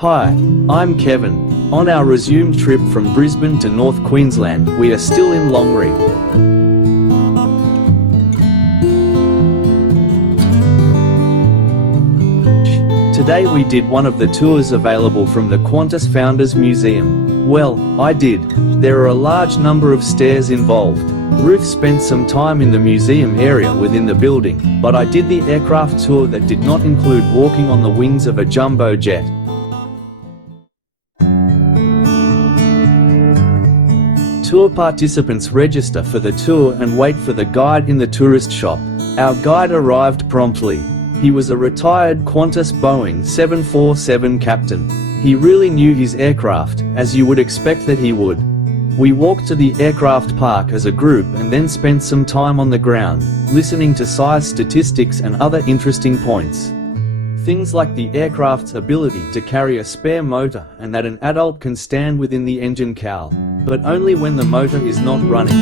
Hi, I'm Kevin. On our resumed trip from Brisbane to North Queensland, we are still in Longreach. Today we did one of the tours available from the Qantas Founders Museum. Well, I did. There are a large number of stairs involved. Ruth spent some time in the museum area within the building, but I did the aircraft tour that did not include walking on the wings of a jumbo jet. Tour participants register for the tour and wait for the guide in the tourist shop. Our guide arrived promptly. He was a retired Qantas Boeing 747 captain. He really knew his aircraft, as you would expect that he would. We walked to the aircraft park as a group and then spent some time on the ground, listening to size statistics and other interesting points. Things like the aircraft's ability to carry a spare motor and that an adult can stand within the engine cowl, but only when the motor is not running.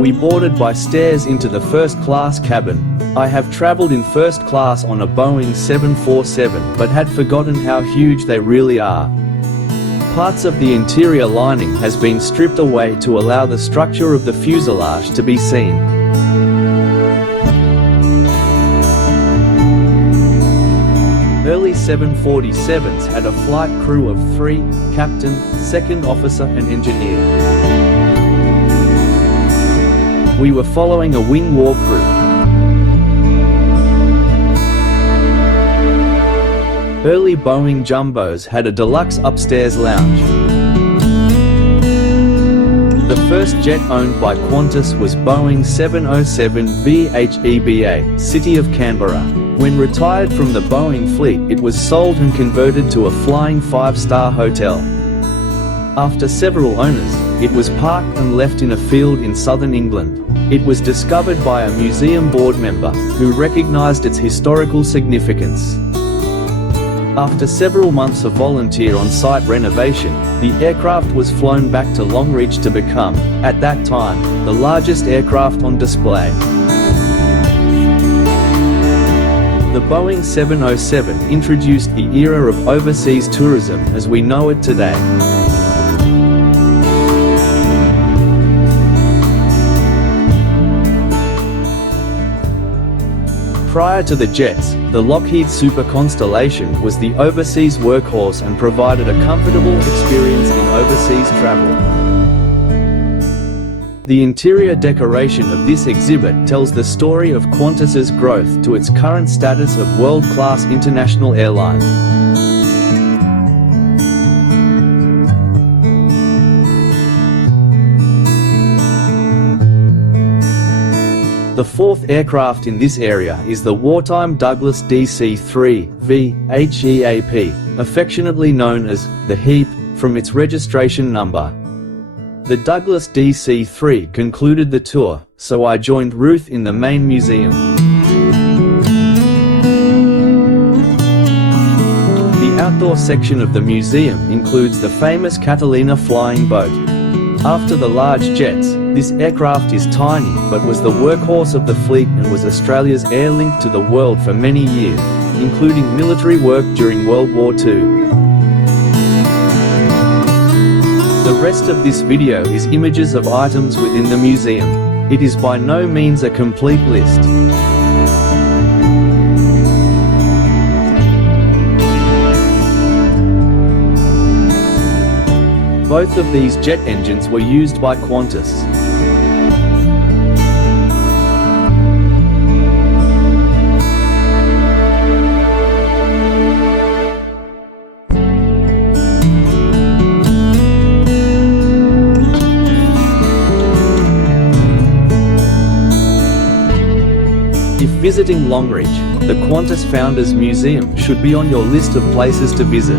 We boarded by stairs into the first-class cabin. I have traveled in first class on a Boeing 747 but had forgotten how huge they really are. Parts of the interior lining has been stripped away to allow the structure of the fuselage to be seen. Early 747s had a flight crew of 3, captain, second officer and engineer. We were following a wing walk group. Early Boeing jumbos had a deluxe upstairs lounge. The first jet owned by Qantas was Boeing 707 VHEBA, City of Canberra. When retired from the Boeing fleet, it was sold and converted to a flying 5-star hotel. After several owners, it was parked and left in a field in southern England. It was discovered by a museum board member, who recognised its historical significance. After several months of volunteer on-site renovation, the aircraft was flown back to Longreach to become, at that time, the largest aircraft on display. The Boeing 707 introduced the era of overseas tourism as we know it today. Prior to the jets, the Lockheed Super Constellation was the overseas workhorse and provided a comfortable experience in overseas travel. The interior decoration of this exhibit tells the story of Qantas's growth to its current status of world-class international airline. The fourth aircraft in this area is the wartime Douglas DC-3 VHEAP, affectionately known as the Heap, from its registration number. The Douglas DC-3 concluded the tour, so I joined Ruth in the main museum. The outdoor section of the museum includes the famous Catalina flying boat. After the large jets, this aircraft is tiny but was the workhorse of the fleet and was Australia's air link to the world for many years, including military work during World War II. The rest of this video is images of items within the museum. It is by no means a complete list. Both of these jet engines were used by Qantas. If visiting Longreach, the Qantas Founders Museum should be on your list of places to visit.